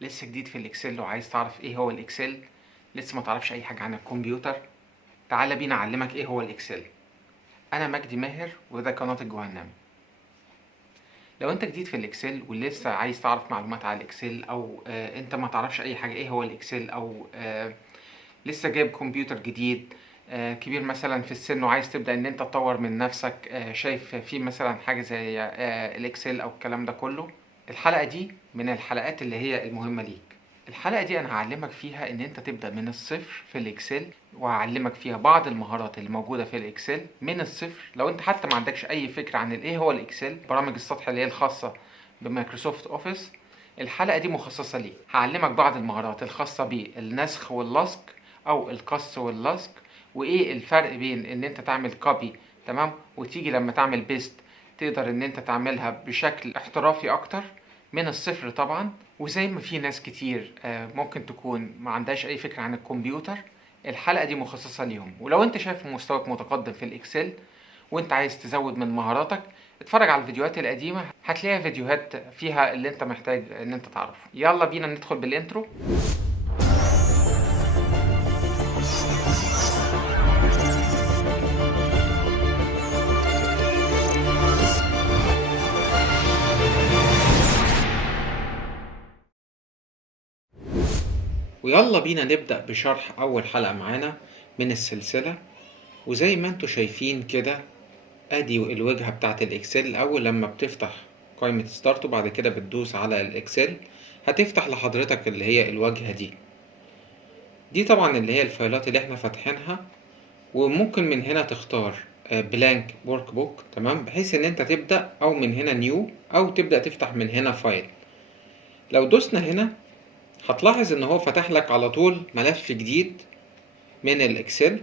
لسه جديد في الاكسل وعايز تعرف ايه هو الاكسل، لسه ما تعرفش اي حاجه عن الكمبيوتر. تعالى بينا اعلمك ايه هو الاكسل. انا مجدي ماهر وده قناه الجهنم. لو انت جديد في الاكسل ولسه عايز تعرف معلومات عن الاكسل او انت ما تعرفش اي حاجه ايه هو الاكسل، او لسه جايب كمبيوتر جديد، كبير مثلا في السن وعايز تبدا ان انت تطور من نفسك، شايف في مثلا حاجه زي الاكسل او الكلام ده كله، الحلقه دي من الحلقات اللي هي المهمه ليك. الحلقه دي انا هعلمك فيها ان انت تبدا من الصفر في الاكسل، وهعلمك فيها بعض المهارات اللي موجوده في الاكسل من الصفر. لو انت حتى ما عندكش اي فكره عن ايه هو الاكسل، برامج السطح اللي هي الخاصه بمايكروسوفت اوفيس، الحلقه دي مخصصه ليك. هعلمك بعض المهارات الخاصه بالنسخ واللصق او القص واللصق، وايه الفرق بين ان انت تعمل كوبي تمام وتيجي لما تعمل بيست تقدر ان انت تعملها بشكل احترافي اكتر من الصفر طبعا. وزي ما في ناس كتير ممكن تكون ما عندهاش اي فكرة عن الكمبيوتر، الحلقة دي مخصصة ليهم. ولو انت شايف مستواك متقدم في الاكسل وانت عايز تزود من مهاراتك، اتفرج على الفيديوهات القديمة، هتلاقيها فيديوهات فيها اللي انت محتاج ان انت تعرفه. يلا بينا ندخل بالانترو. ويلا بينا نبدأ بشرح أول حلقة معانا من السلسلة. وزي ما انتوا شايفين كده، ادي الواجهة بتاعت الاكسل. اول لما بتفتح قائمة ستارت وبعد كده بتدوس على الاكسل هتفتح لحضرتك اللي هي الواجهة دي طبعا اللي هي الفايلات اللي احنا فاتحينها. وممكن من هنا تختار بلانك ورك بوك، تمام، بحيث ان انت تبدأ، او من هنا نيو، او تبدأ تفتح من هنا فايل. لو دوسنا هنا هتلاحظ ان هو فتح لك على طول ملف جديد من الاكسل.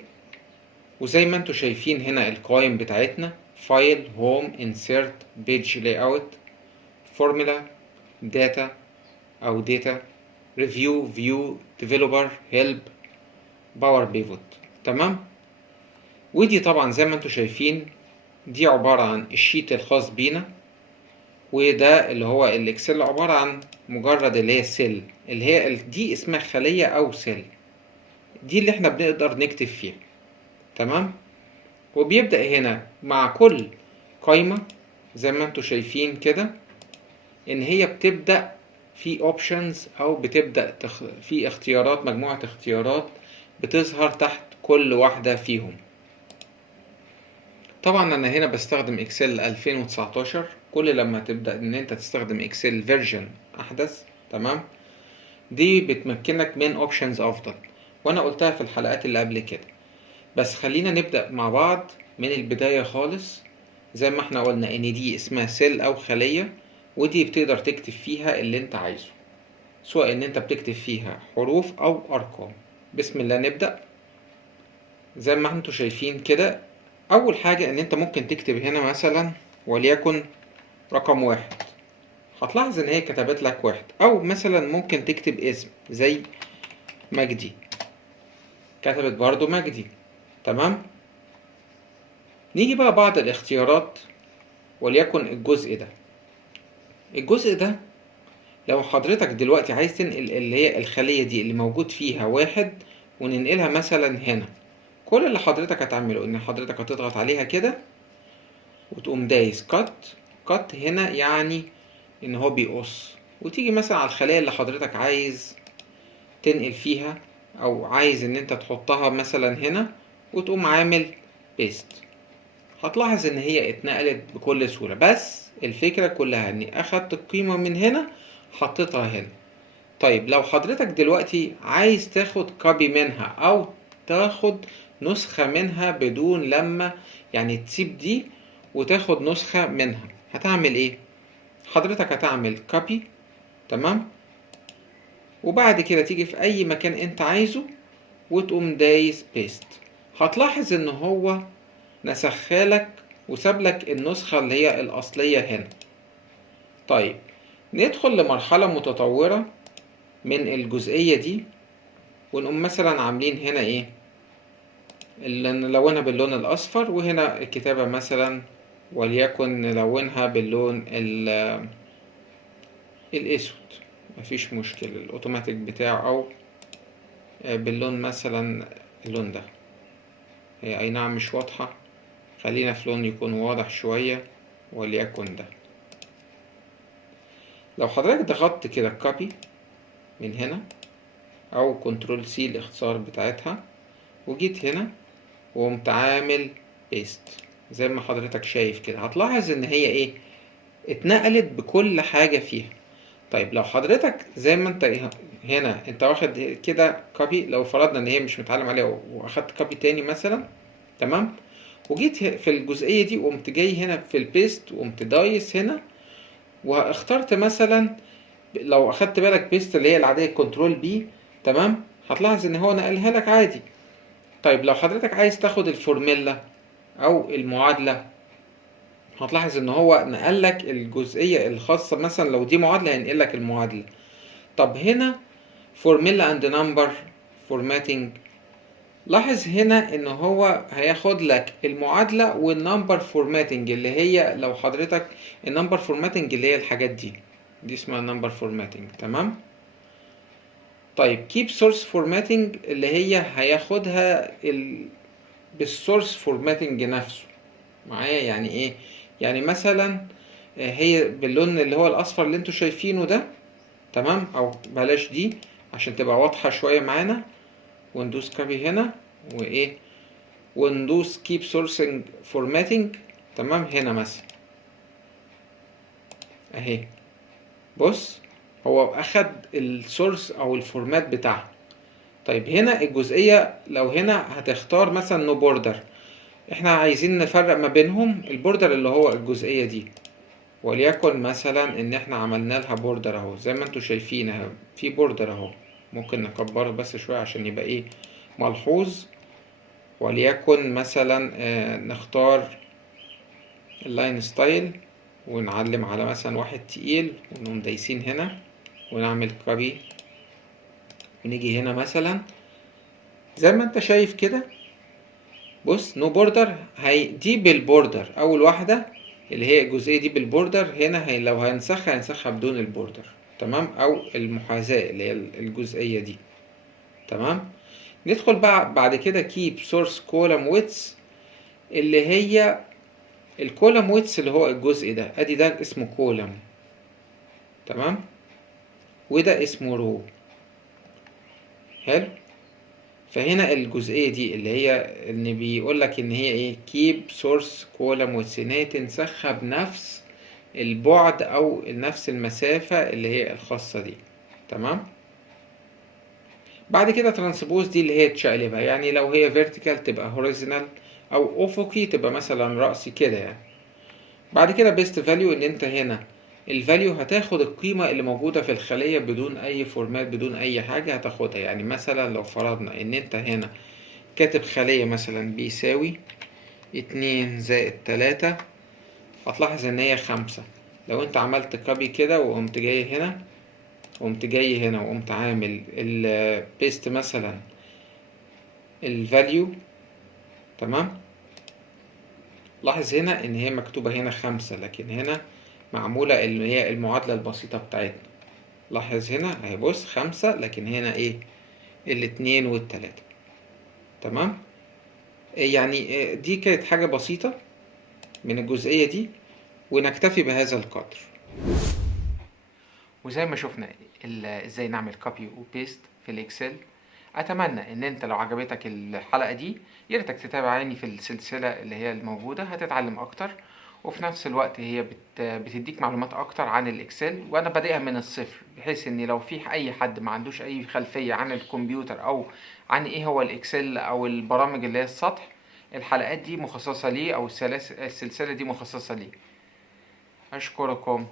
وزي ما انتوا شايفين هنا القوائم بتاعتنا: فايل، هوم، انسيرت، بيج لاي اوت، فورمولا، داتا او داتا، ريفيو، فيو، ديفلوبر، هيلب، باور بيفوت، تمام. ودي طبعا زي ما انتوا شايفين دي عبارة عن الشيت الخاص بينا. وده اللي هو الاكسل عبارة عن مجرد اللي هي سيل، اللي هي دي اسمها خلية او سيل، دي اللي احنا بنقدر نكتب فيها، تمام. وبيبدأ هنا مع كل قايمة زي ما انتوا شايفين كده ان هي بتبدأ في اوبشنز، او بتبدأ في اختيارات، مجموعة اختيارات بتظهر تحت كل واحدة فيهم. طبعا انا هنا بستخدم اكسل 2019. كل لما تبدأ ان انت تستخدم اكسل فيرجن احدث، تمام، دي بتمكنك من اوبشنز افضل، وانا قلتها في الحلقات اللي قبل كده. بس خلينا نبدأ مع بعض من البداية خالص. زي ما احنا قلنا ان دي اسمها سيل او خلية، ودي بتقدر تكتب فيها اللي انت عايزه، سواء ان انت بتكتب فيها حروف او ارقام. بسم الله نبدأ. زي ما انتوا شايفين كده، اول حاجة ان انت ممكن تكتب هنا مثلا وليكن رقم 1. هتلاحظ ان هي كتبت لك 1. او مثلا ممكن تكتب اسم زي مجدي، كتبت برضو مجدي، تمام. نيجي بقى بعض الاختيارات، وليكن الجزء ده لو حضرتك دلوقتي عايز تنقل اللي هي الخلية دي اللي موجود فيها 1 وننقلها مثلا هنا، كل اللي حضرتك هتعمله ان حضرتك هتضغط عليها كده وتقوم دايس كات هنا، يعني ان هو بيقص، وتيجي مثلا على الخلية اللي حضرتك عايز تنقل فيها او عايز ان انت تحطها مثلا هنا، وتقوم عامل بيست. هتلاحظ ان هي اتنقلت بكل سهولة. بس الفكرة كلها اني اخدت القيمة من هنا حطيتها هنا. طيب لو حضرتك دلوقتي عايز تاخد كوبي منها او تاخد نسخة منها بدون لما يعني تسيب دي وتاخد نسخة منها، هتعمل ايه؟ حضرتك هتعمل كوبي، تمام، وبعد كده تيجي في اي مكان انت عايزه وتقوم دايس بيست. هتلاحظ ان هو نسخالك وسابلك النسخة اللي هي الأصلية هنا. طيب ندخل لمرحلة متطورة من الجزئية دي، ونقوم مثلا عاملين هنا ايه، اللي نلونها باللون الأصفر، وهنا الكتابة مثلا وليكن نلونها باللون الأسود، مفيش مشكلة، الاوتوماتيك بتاعه او باللون مثلا اللون ده. هي اي نعم مش واضحة، خلينا في لون يكون واضح شوية وليكن ده. لو حضرتك ضغطت كده كوبي من هنا او كنترول سي الاختصار بتاعتها، وجيت هنا وقمت عامل بيست زي ما حضرتك شايف كده، هتلاحظ ان هي ايه، اتنقلت بكل حاجة فيها. طيب لو حضرتك زي ما انت هنا انت واخد كده كوبي، لو فرضنا ان هي مش متعلم عليها واخدت كوبي تاني مثلا، تمام، وجيت في الجزئية دي وقمت جاي هنا في البيست وقمت دايس هنا واخترت مثلا، لو اخدت بالك بيست اللي هي العادية كنترول بي، تمام، هتلاحظ ان هو نقلها لك عادي. طيب لو حضرتك عايز تاخد الفورميلا او المعادلة، هتلاحظ ان هو نقل لك الجزئية الخاصة، مثلا لو دي معادلة هينقل لك المعادلة. طب هنا فورميلا اند نمبر فورماتنج، لاحظ هنا ان هو هياخد لك المعادلة والنمبر فورماتنج، اللي هي لو حضرتك النمبر فورماتنج اللي هي الحاجات دي اسمها نمبر فورماتنج، تمام. طيب keep source formatting اللي هي هياخدها بالسورس فورماتنج نفسه معايا. يعني ايه؟ يعني مثلا هي باللون اللي هو الاصفر اللي انتوا شايفينه ده، تمام، او بلاش دي عشان تبقى واضحة شوية معانا، وندوس كوبي هنا وايه، وندوس keep sourcing formatting، تمام، هنا مثلا اهي، بص هو اخد السورس او الفورمات بتاعها. طيب هنا الجزئية لو هنا هتختار مثلا نو بوردر، احنا عايزين نفرق ما بينهم، البوردر اللي هو الجزئية دي، وليكن مثلا ان احنا عملنا لها بوردر اهو زي ما انتوا شايفين اهو، في بوردر اهو، ممكن نكبره بس شوية عشان يبقى ايه ملحوظ. وليكن مثلا نختار اللاين ستايل ونعلم على مثلا واحد تقيل، ونقوم دايسين هنا ونعمل كوبي، ونيجي هنا مثلا زي ما انت شايف كده، بص نو بوردر، هي دي بالبوردر اول واحدة اللي هي الجزئية دي بالبوردر، هنا هي لو هينسخها بدون البوردر، تمام، او المحاذاة اللي هي الجزئية دي، تمام. ندخل بقى بعد كده keep source column width اللي هي الكولم ويتس اللي هو الجزء ده، ادي ده اسمه كولم، تمام، وده اسمه رو. حلو. فهنا الجزئية دي اللي هي ان بيقول لك ان هي ايه keep source column width، ان هي تنسخها بنفس البعد او نفس المسافة اللي هي الخاصة دي، تمام. بعد كده ترانسبوز دي اللي هي تشقلبها، يعني لو هي vertical تبقى horizontal، او افقي تبقى مثلا رأسي كده يعني. بعد كده بيست فاليو، ان انت هنا الفاليو هتاخد القيمة اللي موجودة في الخلية بدون اي فورمات بدون اي حاجة هتاخدها. يعني مثلا لو فرضنا ان انت هنا كاتب خلية مثلا بيساوي 2+3، هتلاحظ ان هي 5. لو انت عملت كوبي كده وقمت جاي هنا وقمت جاي هنا وقمت عامل البيست مثلا الفاليو، تمام، لاحظ هنا ان هي مكتوبة هنا 5، لكن هنا معمولة اللي هي المعادلة البسيطة بتاعتنا. لاحظ هنا اهي، بص 5، لكن هنا ايه 2 و3، تمام. يعني دي كانت حاجة بسيطة من الجزئية دي، ونكتفي بهذا القدر. وزي ما شفنا ازاي نعمل كوبي وبيست في الاكسل. اتمنى ان انت لو عجبتك الحلقة دي ياريتك تتابعني في السلسلة اللي هي الموجودة، هتتعلم اكتر، وفي نفس الوقت هي بتديك معلومات اكتر عن الاكسل، وانا بادئها من الصفر، بحيث ان لو في اي حد ما عندوش اي خلفية عن الكمبيوتر او عن ايه هو الاكسل او البرامج اللي هي السطح، الحلقات دي مخصصة ليه، او السلسلة دي مخصصة ليه. اشكركم.